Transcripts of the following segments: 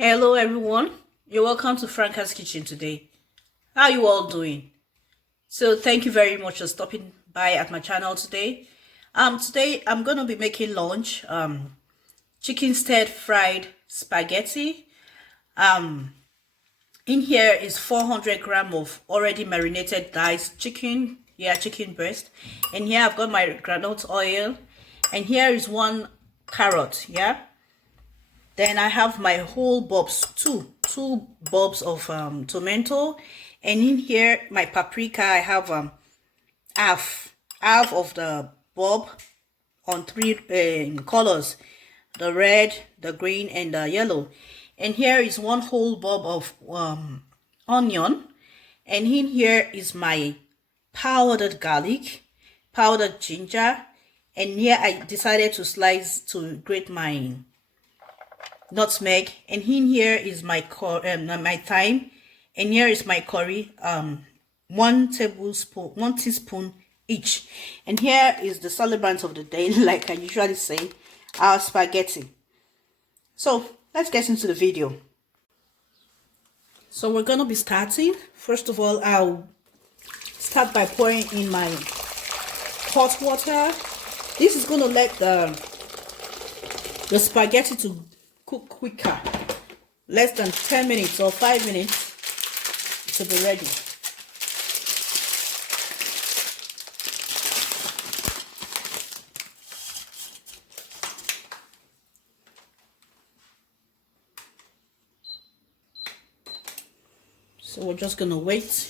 Hello everyone, you're welcome to Franka's Kitchen today. How are you all doing? So thank you very much for stopping by at my channel today. Today I'm gonna be making lunch, chicken stir fried spaghetti. In here is 400 grams of already marinated diced chicken, chicken breast, and here I've got my groundnut oil, and here is 1 carrot, Then I have my whole bulbs, two bulbs of tomato, and in here my paprika. I have half of the bulb on 3 colors: the red, the green, and the yellow. And here is 1 whole bulb of onion, and in here is my powdered garlic, powdered ginger, and here I decided to grate my nutmeg, and in here is my my thyme, and here is my curry, 1 teaspoon each. And here is the celebrant of the day, like I usually say, our spaghetti. So let's get into the video. So we're gonna be starting. First of all, I'll start by pouring in my hot water. This is gonna let the spaghetti to cook quicker, less than 10 minutes or 5 minutes to be ready. So we're just gonna wait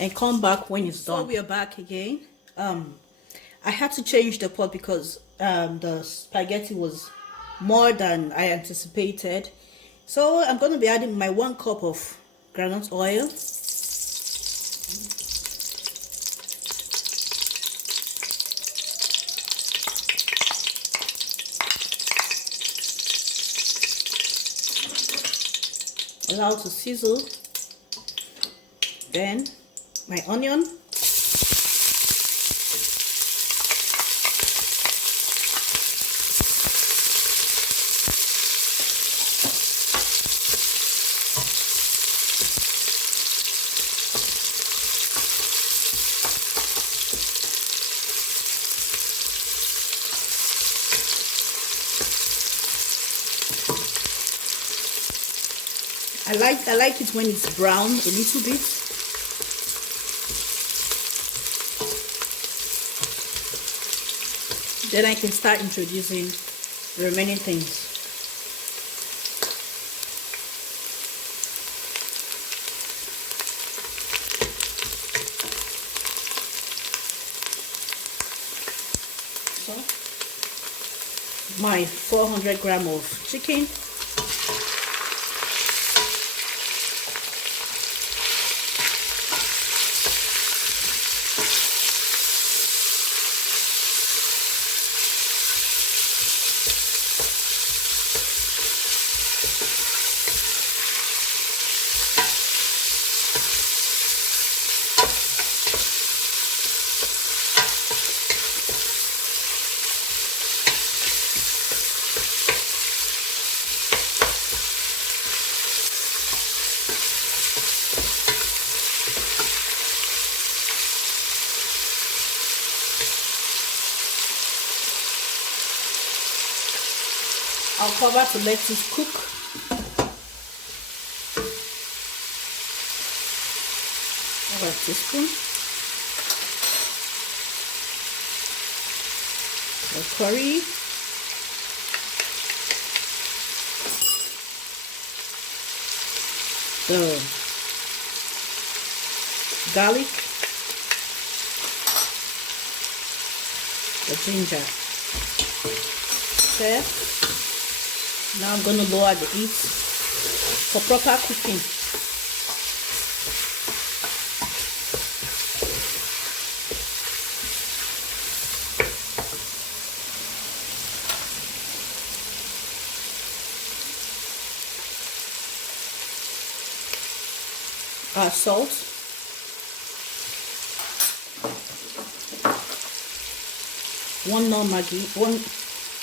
and come back when it's done. So we are back again. I had to change the pot because the spaghetti was more than I anticipated. So I'm going to be adding my 1 cup of groundnut oil. Allow to sizzle. Then my onion. I like it when it's brown a little bit. Then I can start introducing the remaining things. So my 400 grams of chicken. I'll cover to let it cook. About a teaspoon. The curry. The garlic. The ginger. Okay. Now I'm going to lower the heat for proper cooking. Salt. One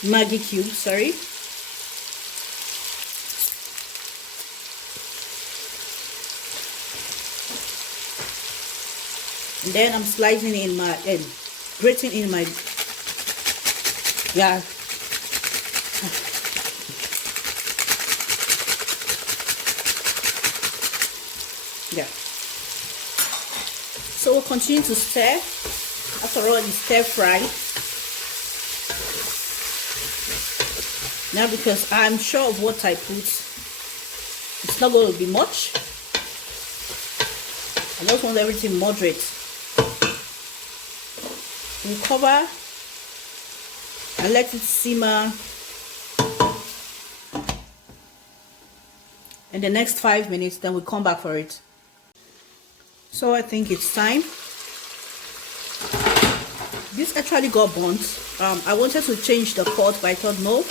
Maggi cube, sorry. And then I'm slicing in my grating in my yeah. Yeah. So we'll continue to stir. After all, it's stir fry. Now, because I'm sure of what I put, it's not going to be much. I just want everything moderate. We cover and let it simmer. In the next 5 minutes, then we come back for it. So I think it's time. This actually got burnt. I wanted to change the pot, but I thought no,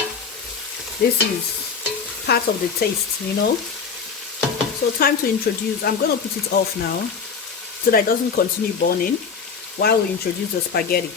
this is part of the taste, you know. So time to introduce. I'm going to put it off now so that it doesn't continue burning while we introduce the spaghetti.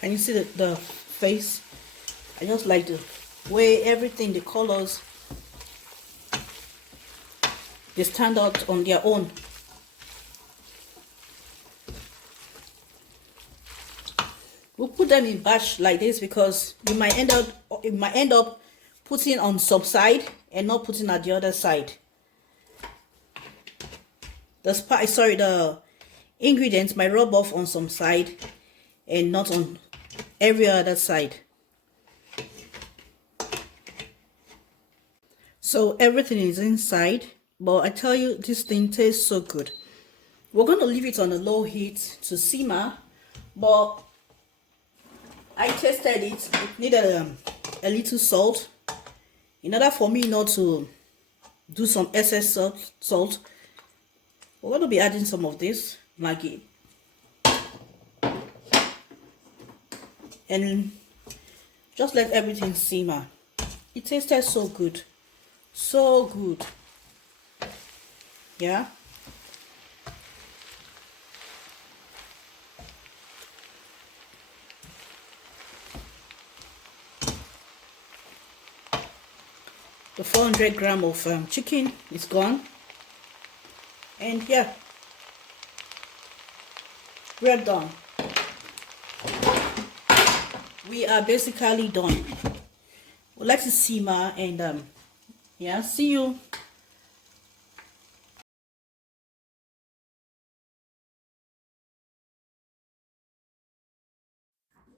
Can you see the face? I just like the way everything, the colors, they stand out on their own. We'll put them in batch like this because you might end up putting on some side and not putting at the other side. The ingredients might rub off on some side and not on every other side. So everything is inside, but I tell you, this thing tastes so good. We're going to leave it on a low heat to simmer, but I tasted it. It needed a little salt. In order for me not to do some excess salt, we're going to be adding some of this Maggi. And just let everything simmer. It tasted so good. So good. Yeah. The 400 grams of chicken is gone. And yeah, we're done. We are basically done. We'll let it simmer and yeah, see you.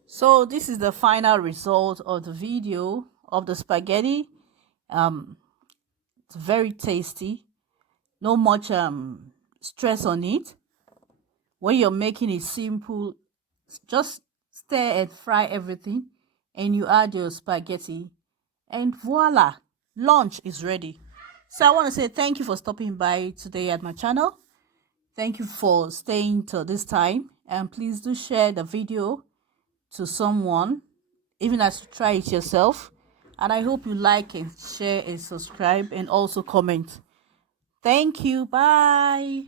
So this is the final result of the video of the spaghetti. It's very tasty. No much stress on it. When you're making it simple, just stir and fry everything and you add your spaghetti and voila, lunch is ready. So I want to say thank you for stopping by today at my channel. Thank you for staying till this time, and please do share the video to someone, even as you try it yourself. And I hope you like and share and subscribe and also comment. Thank you. Bye.